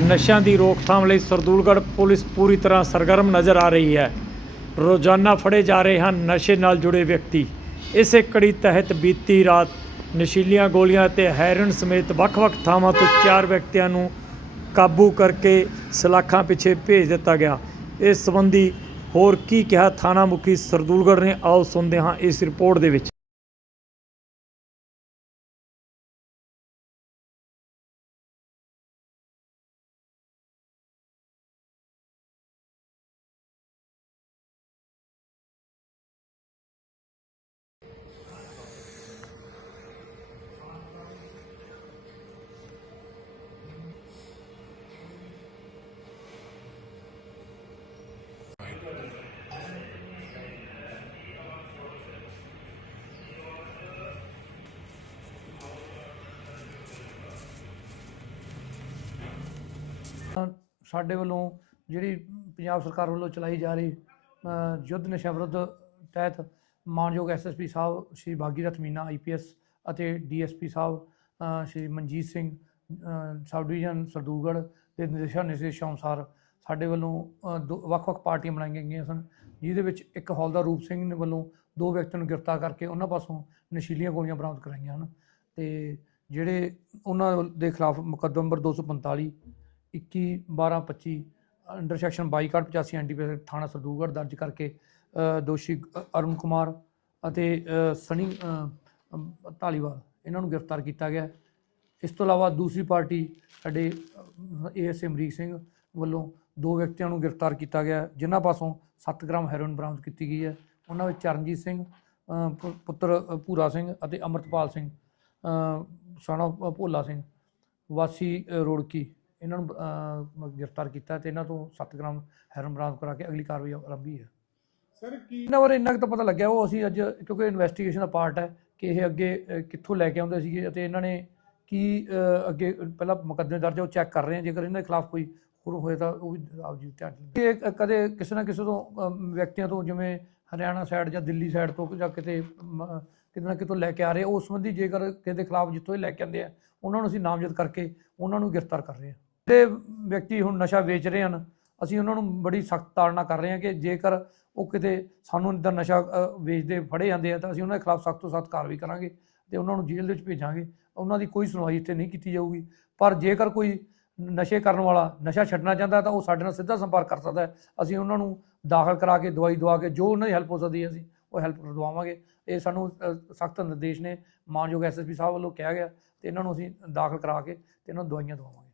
ਨਸ਼ਿਆਂ ਦੀ ਰੋਕਥਾਮ ਲਈ ਸਰਦੂਲਗੜ੍ਹ ਪੁਲਿਸ ਪੂਰੀ ਤਰ੍ਹਾਂ ਸਰਗਰਮ ਨਜ਼ਰ ਆ ਰਹੀ ਹੈ। ਰੋਜ਼ਾਨਾ ਫੜੇ ਜਾ ਰਹੇ ਹਨ ਨਸ਼ੇ ਨਾਲ ਜੁੜੇ ਵਿਅਕਤੀ। ਇਸੇ ਕੜੀ ਤਹਿਤ ਬੀਤੀ ਰਾਤ ਨਸ਼ੀਲੀਆਂ ਗੋਲੀਆਂ ਅਤੇ ਹੈਰਨ ਸਮੇਤ ਵੱਖ-ਵੱਖ ਥਾਵਾਂ ਤੋਂ ਚਾਰ ਵਿਅਕਤੀਆਂ ਨੂੰ ਕਾਬੂ ਕਰਕੇ ਸਲਾਖਾਂ ਪਿੱਛੇ ਭੇਜ ਦਿੱਤਾ ਗਿਆ। ਇਸ ਸੰਬੰਧੀ ਹੋਰ ਕੀ ਕਿਹਾ ਥਾਣਾ ਮੁਖੀ ਸਰਦੂਲਗੜ੍ਹ ਨੇ? ਆਓ ਸੁਣਦੇ ਹਾਂ ਇਸ ਰਿਪੋਰਟ ਦੇ ਵਿੱਚ। ਸਾਡੇ ਵੱਲੋਂ ਜਿਹੜੀ ਪੰਜਾਬ ਸਰਕਾਰ ਵੱਲੋਂ ਚਲਾਈ ਜਾ ਰਹੀ ਯੁੱਧ ਨਸ਼ਾ ਵਿਰੁੱਧ ਤਹਿਤ ਮਾਨਯੋਗ ਐਸਐਸਪੀ ਸਾਹਿਬ ਸ਼੍ਰੀ ਭਾਗੀਰਥ ਮੀਨਾ ਆਈਪੀਐਸ ਅਤੇ ਡੀਐਸਪੀ ਸਾਹਿਬ ਸ਼੍ਰੀ ਮਨਜੀਤ ਸਿੰਘ ਸਬ ਡਿਵੀਜ਼ਨ ਸਰਦੂਲਗੜ੍ਹ ਦੇ ਨਿਰਦੇਸ਼ਾਂ ਨਿਰਦੇਸ਼ਾਂ ਅਨੁਸਾਰ ਸਾਡੇ ਵੱਲੋਂ ਦੋ- ਵੱਖ-ਵੱਖ ਪਾਰਟੀਆਂ ਬਣਾਈਆਂ ਗਈਆਂ ਸਨ, ਜਿਹਦੇ ਵਿੱਚ ਇੱਕ ਹੌਲਦਾਰ ਰੂਪ ਸਿੰਘ ਨੇ ਵੱਲੋਂ ਦੋ ਵਿਅਕਤੀਆਂ ਨੂੰ ਗ੍ਰਿਫਤਾਰ ਕਰਕੇ ਉਹਨਾਂ ਪਾਸੋਂ ਨਸ਼ੀਲੀਆਂ ਗੋਲੀਆਂ ਬਰਾਮਦ ਕਰਾਈਆਂ ਹਨ ਤੇ ਜਿਹੜੇ ਉਹਨਾਂ ਦੇ ਖਿਲਾਫ ਮੁਕੱਦਮਾ number 245 21 12 25 under section 22 card 85 NDPS ਥਾਣਾ ਸਰਦੂਲਗੜ੍ਹ ਦਰਜ ਕਰਕੇ ਦੋਸ਼ੀ ਅਰੁਣ ਕੁਮਾਰ ਅਤੇ ਅ, ਸਨੀ ਧਾਲੀਵਾਲ ਇਹਨਾਂ ਨੂੰ ਗ੍ਰਿਫਤਾਰ ਕੀਤਾ ਗਿਆ। ਇਸ ਤੋਂ ਇਲਾਵਾ ਦੂਸਰੀ ਪਾਰਟੀ ਸਾਡੇ ਏਐਸਏ ਅਮਰੀਕ ਸਿੰਘ ਵੱਲੋਂ ਦੋ ਵਿਅਕਤੀਆਂ ਨੂੰ ਗ੍ਰਿਫਤਾਰ ਕੀਤਾ ਗਿਆ ਜਿਨ੍ਹਾਂ ਪਾਸੋਂ 7 ਗ੍ਰਾਮ ਹੈਰੋਇਨ ਬਰਾਮਦ ਕੀਤੀ ਗਈ ਹੈ। ਉਹਨਾਂ ਵਿੱਚ ਚਰਨਜੀਤ ਸਿੰਘ ਪੁ- ਪੁੱਤਰ ਅ, ਭੂਰਾ ਸਿੰਘ ਅਤੇ ਅਮਰਤਪਾਲ ਸਿੰਘ ਸਣਾ ਭੋਲਾ ਸਿੰਘ ਵਾਸੀ ਰੋੜਕੀ। ਇਹਨਾਂ ਨੂੰ ਗ੍ਰਿਫਤਾਰ ਕੀਤਾ ਤੇ ਇਹਨਾਂ ਤੋਂ 7 ਗ੍ਰਾਮ ਹੈਰੋਇਨ ਬਰਾਮਦ ਕਰਾ ਕੇ ਅਗਲੀ ਕਾਰਵਾਈ ਆਰੰਭੀ ਹੈ ਸਰ ਕੀ ਇਹਨਾਂ ਬਾਰੇ ਇੰਨਾ ਕੁ ਤਾਂ ਪਤਾ ਲੱਗਿਆ ਉਹ ਅਸੀਂ ਅੱਜ ਕਿਉਂਕਿ ਇਨਵੈਸਟੀਗੇਸ਼ਨ ਦਾ ਪਾਰਟ ਹੈ ਕਿ ਇਹ ਅੱਗੇ ਕਿੱਥੋਂ ਲੈ ਕੇ ਆਉਂਦੇ ਸੀਗੇ ਅਤੇ ਇਹਨਾਂ ਨੇ ਕੀ ਅੱਗੇ ਪਹਿਲਾਂ ਮੁਕੱਦਮੇ ਦਰਜ ਉਹ ਚੈੱਕ ਕਰ ਰਹੇ ਹਾਂ ਜੇਕਰ ਇਹਨਾਂ ਦੇ ਖਿਲਾਫ ਕੋਈ ਹੋਰ ਹੋਏ ਤਾਂ ਉਹ ਵੀ ਆਪ ਜੀ ਧਿਆਨ। ਇਹ ਕਦੇ ਕਿਸੇ ਨਾ ਕਿਸੇ ਤੋਂ ਵਿਅਕਤੀਆਂ ਤੋਂ ਜਿਵੇਂ ਹਰਿਆਣਾ ਸਾਈਡ ਜਾਂ ਦਿੱਲੀ ਸਾਈਡ ਤੋਂ ਜਾਂ ਕਿਤੇ ਕਿਤੇ ਨਾ ਕਿਤੋਂ ਲੈ ਕੇ ਆ ਰਹੇ ਉਸ ਸੰਬੰਧੀ ਜੇਕਰ ਕਿਸੇ ਦੇ ਖਿਲਾਫ ਜਿੱਥੋਂ ਇਹ ਲੈ ਕੇ ਆਉਂਦੇ ਆ ਉਹਨਾਂ ਨੂੰ ਅਸੀਂ ਨਾਮਜ਼ਦ ਕਰਕੇ ਉਹਨਾਂ ਨੂੰ ਗ੍ਰਿਫਤਾਰ ਕਰ ਰਹੇ ਹਾਂ ਜਿਹੜੇ ਵਿਅਕਤੀ ਹੁਣ ਨਸ਼ਾ ਵੇਚ ਰਹੇ ਹਨ। ਅਸੀਂ ਉਹਨਾਂ ਨੂੰ ਬੜੀ ਸਖਤ ਤਾੜਨਾ ਕਰ ਰਹੇ ਹਾਂ ਕਿ ਜੇਕਰ ਉਹ ਕਿਤੇ ਸਾਨੂੰ ਇੱਦਾਂ ਨਸ਼ਾ ਵੇਚਦੇ ਫੜੇ ਜਾਂਦੇ ਆ ਤਾਂ ਅਸੀਂ ਉਹਨਾਂ ਦੇ ਖਿਲਾਫ ਸਖਤ ਤੋਂ ਸਖਤ ਕਾਰਵਾਈ ਕਰਾਂਗੇ ਤੇ ਉਹਨਾਂ ਨੂੰ ਜੇਲ੍ਹ ਦੇ ਵਿੱਚ ਭੇਜਾਂਗੇ। ਉਹਨਾਂ ਦੀ ਕੋਈ ਸੁਣਵਾਈ ਇੱਥੇ ਨਹੀਂ ਕੀਤੀ ਜਾਊਗੀ। ਪਰ ਜੇਕਰ ਕੋਈ ਨਸ਼ੇ ਕਰਨ ਵਾਲਾ ਨਸ਼ਾ ਛੱਡਣਾ ਚਾਹੁੰਦਾ ਤਾਂ ਉਹ ਸਾਡੇ ਨਾਲ ਸਿੱਧਾ ਸੰਪਰਕ ਕਰ ਸਕਦਾ ਹੈ। ਅਸੀਂ ਉਹਨਾਂ ਨੂੰ ਦਾਖਲ ਕਰਾ ਕੇ, ਦਵਾਈ ਦਵਾ ਕੇ, ਜੋ ਉਹਨਾਂ ਦੀ ਹੈਲਪ ਹੋ ਸਕਦੀ ਹੈ ਅਸੀਂ ਉਹ ਹੈਲਪ ਦਵਾਵਾਂਗੇ। ਇਹ ਸਾਨੂੰ ਸਖਤ ਨਿਰਦੇਸ਼ ਨੇ। ਮਾਨਯੋਗ ਐਸਐਸਪੀ ਸਾਹਿਬ ਵੱਲੋਂ ਕਿਹਾ ਗਿਆ ਤੇ ਇਹਨਾਂ ਨੂੰ ਅਸੀਂ ਦਾਖਲ ਕਰਾ ਕੇ ਤੇ ਇਹਨਾਂ ਨੂੰ ਦਵਾਈਆਂ ਦਵਾਵਾਂਗੇ।